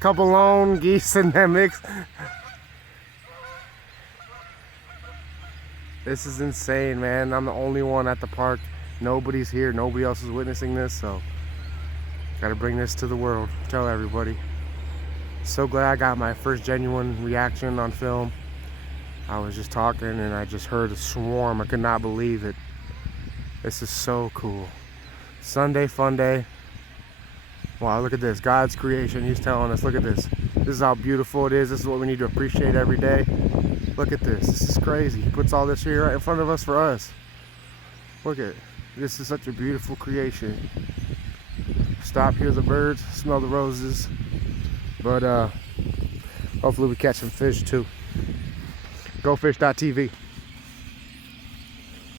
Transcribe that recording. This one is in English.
Couple lone geese in that mix. This is insane, man. I'm the only one at the park. Nobody's here. Nobody else is witnessing this, so gotta bring this to the world. Tell everybody. So glad I got my first genuine reaction on film. I was just talking and I just heard a swarm. I could not believe it. This is so cool. Sunday fun day. Wow, look at this. God's creation. He's telling us, look at this. This is how beautiful it is. This is what we need to appreciate every day. Look at this. This is crazy. He puts all this here right in front of us for us. Look at it. This is such a beautiful creation. Stop, hear the birds, smell the roses. But hopefully we catch some fish too. GoFish.tv.